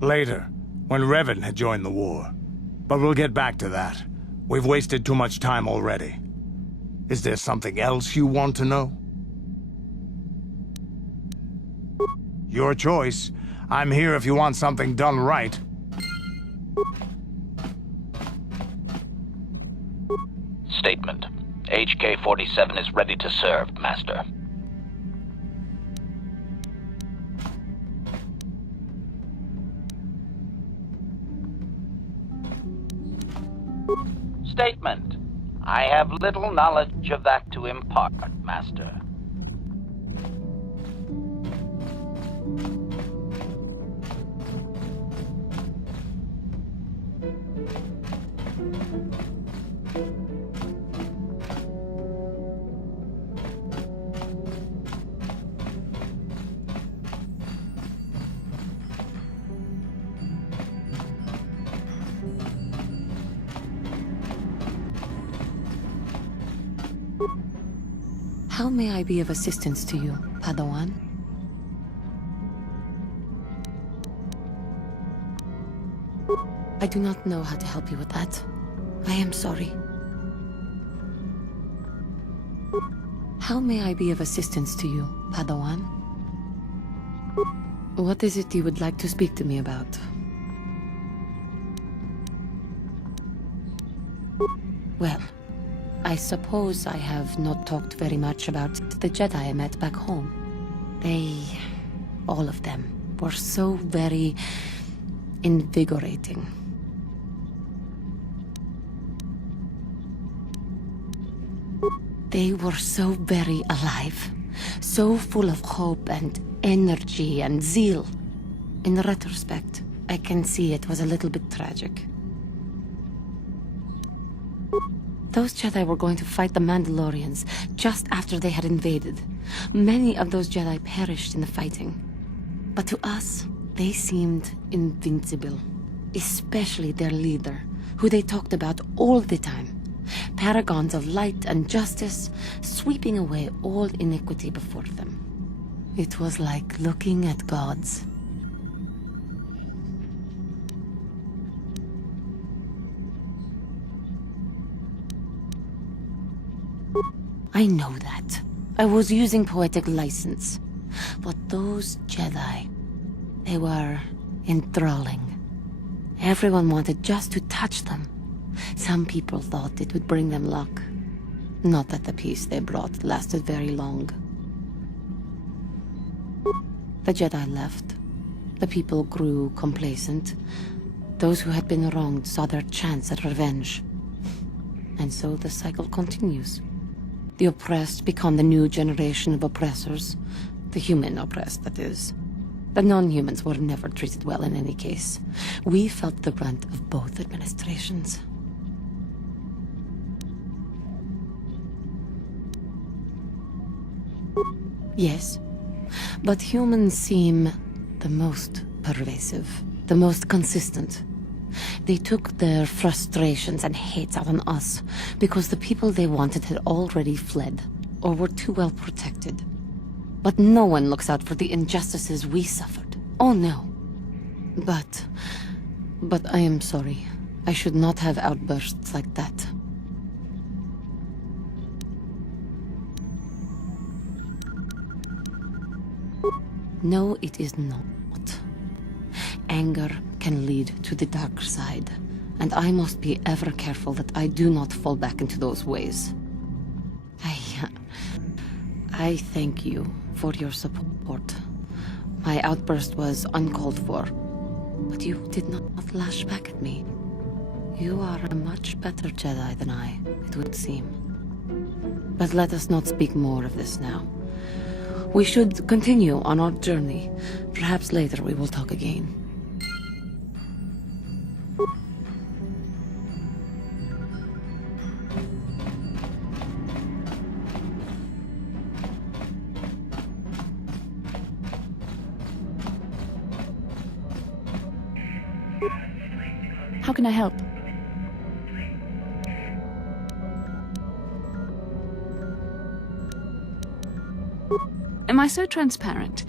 Later, when Revan had joined the war. But we'll get back to that. We've wasted too much time already. Is there something else you want to know? Your choice. I'm here if you want something done right. Statement. HK-47 is ready to serve, Master. Statement. I have little knowledge of that to impart, Master. How may I be of assistance to you, Padawan? I do not know how to help you with that. I am sorry. How may I be of assistance to you, Padawan? What is it you would like to speak to me about? Well, I suppose I have not talked very much about the Jedi I met back home. They, all of them, were so very invigorating. They were so very alive, so full of hope and energy and zeal. In retrospect, I can see it was a little bit tragic. Those Jedi were going to fight the Mandalorians just after they had invaded. Many of those Jedi perished in the fighting. But to us, they seemed invincible. Especially their leader, who they talked about all the time. Paragons of light and justice, sweeping away all iniquity before them. It was like looking at gods. I know that. I was using poetic license. But those Jedi, they were enthralling. Everyone wanted just to touch them. Some people thought it would bring them luck. Not that the peace they brought lasted very long. The Jedi left. The people grew complacent. Those who had been wronged saw their chance at revenge. And so the cycle continues. The oppressed become the new generation of oppressors. The human oppressed, that is. The non-humans were never treated well in any case. We felt the brunt of both administrations. Yes, but humans seem the most pervasive, the most consistent. They took their frustrations and hates out on us because the people they wanted had already fled or were too well protected. But no one looks out for the injustices we suffered. Oh no. But I am sorry. I should not have outbursts like that. No, it is not. Anger can lead to the dark side, and I must be ever careful that I do not fall back into those ways. I thank you for your support. My outburst was uncalled for, but you did not lash back at me. You are a much better Jedi than I, it would seem. But let us not speak more of this now. We should continue on our journey. Perhaps later we will talk again. How can I help? Am I so transparent?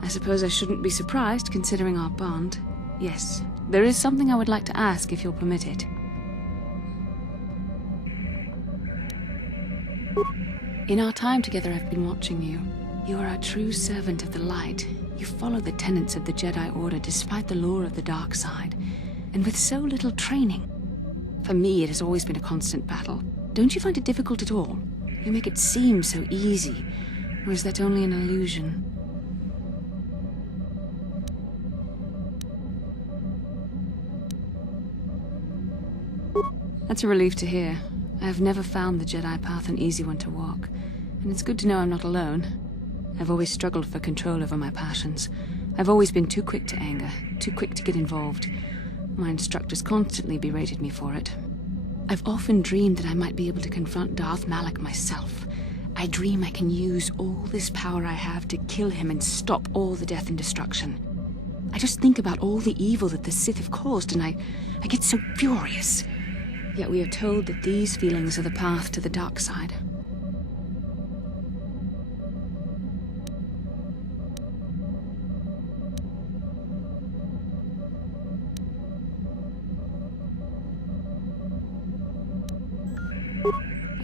I suppose I shouldn't be surprised, considering our bond. Yes, there is something I would like to ask if you'll permit it. In our time together, I've been watching you. You are a true servant of the light. You follow the tenets of the Jedi Order despite the lure of the dark side, and with so little training. For me, it has always been a constant battle. Don't you find it difficult at all? You make it seem so easy, or is that only an illusion? That's a relief to hear. I have never found the Jedi path an easy one to walk, and it's good to know I'm not alone. I've always struggled for control over my passions. I've always been too quick to anger, too quick to get involved. My instructors constantly berated me for it. I've often dreamed that I might be able to confront Darth Malak myself. I dream I can use all this power I have to kill him and stop all the death and destruction. I just think about all the evil that the Sith have caused, and I get so furious. Yet we are told that these feelings are the path to the dark side.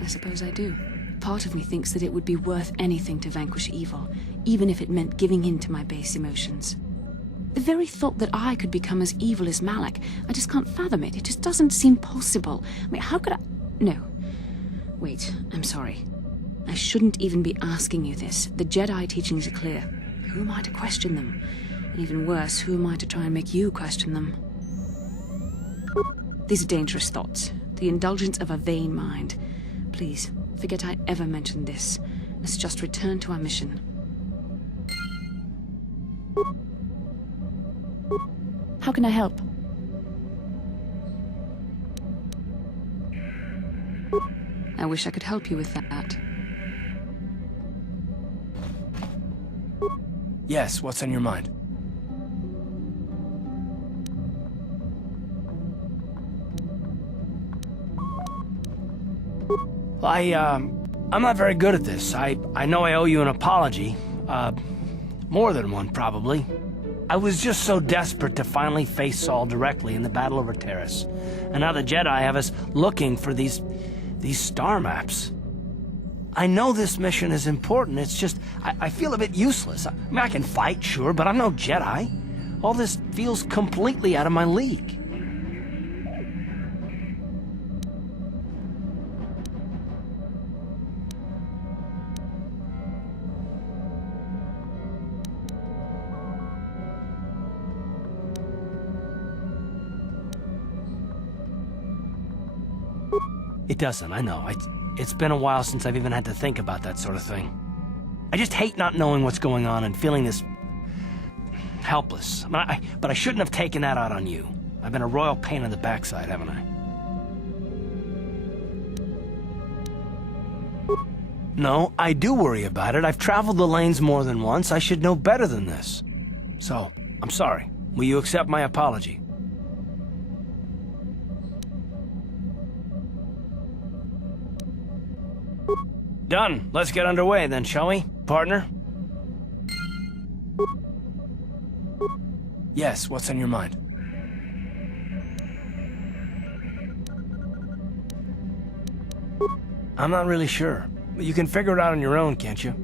I suppose I do. Part of me thinks that it would be worth anything to vanquish evil, even if it meant giving in to my base emotions. The very thought that I could become as evil as Malak, I just can't fathom it. It just doesn't seem possible. I mean, how could I... No. Wait, I'm sorry. I shouldn't even be asking you this. The Jedi teachings are clear. Who am I to question them? And even worse, who am I to try and make you question them? These are dangerous thoughts. The indulgence of a vain mind. Please, forget I ever mentioned this. Let's just return to our mission. How can I help? I wish I could help you with that. Yes, what's on your mind? Well, I'm not very good at this. I know I owe you an apology. More than one, probably. I was just so desperate to finally face Saul directly in the Battle over Terrace. And now the Jedi have us looking for these star maps. I know this mission is important, it's just, I feel a bit useless. I mean, I can fight, sure, but I'm no Jedi. All this feels completely out of my league. It doesn't, I know. It's been a while since I've even had to think about that sort of thing. I just hate not knowing what's going on and feeling this... helpless. But I shouldn't have taken that out on you. I've been a royal pain in the backside, haven't I? No, I do worry about it. I've traveled the lanes more than once. I should know better than this. So, I'm sorry. Will you accept my apology? Done. Let's get underway then, shall we, partner? Yes, what's on your mind? I'm not really sure. But you can figure it out on your own, can't you?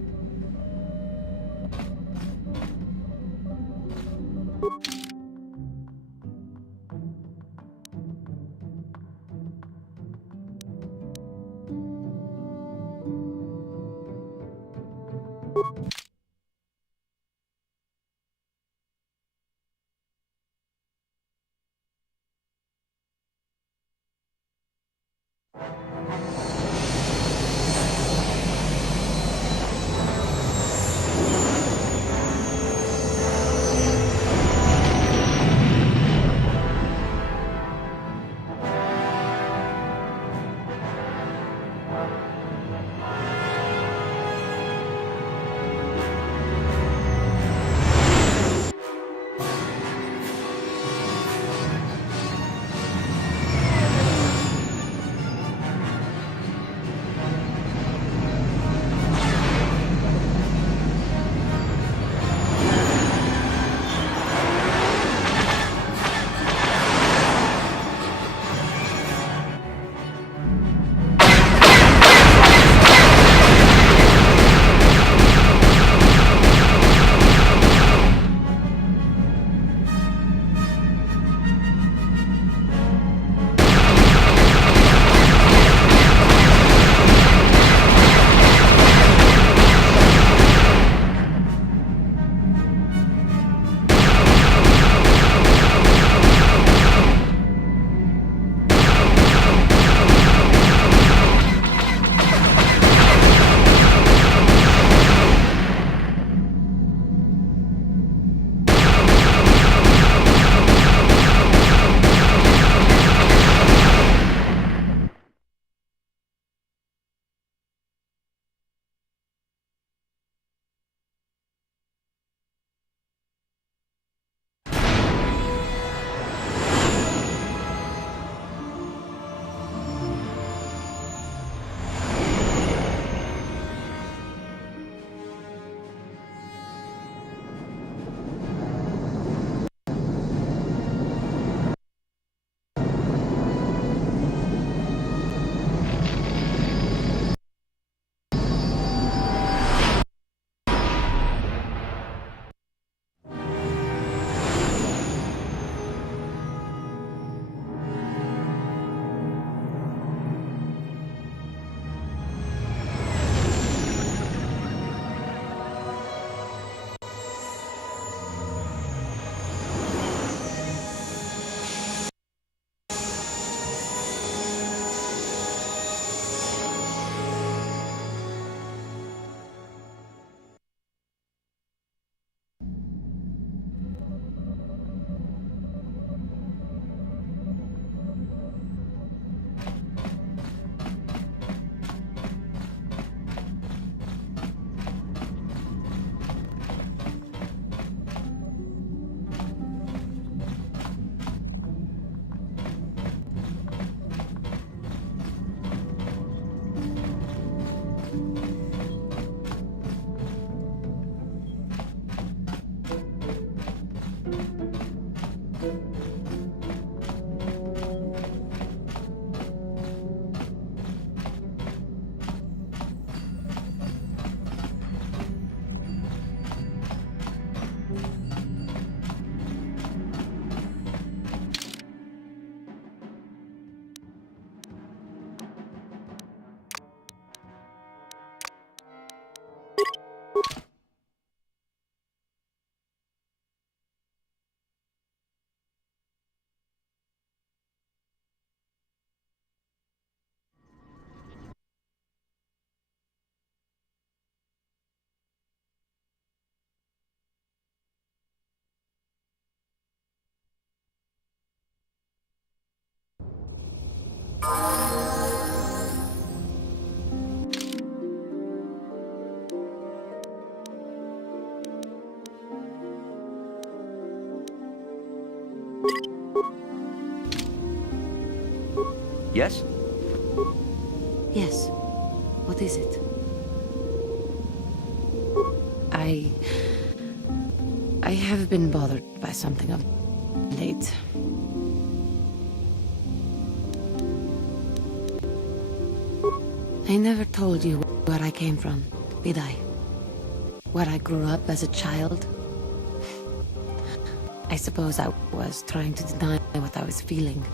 Yes? Yes. What is it? I have been bothered by something of late. I never told you where I came from, did I? Where I grew up as a child? I suppose I was trying to deny what I was feeling.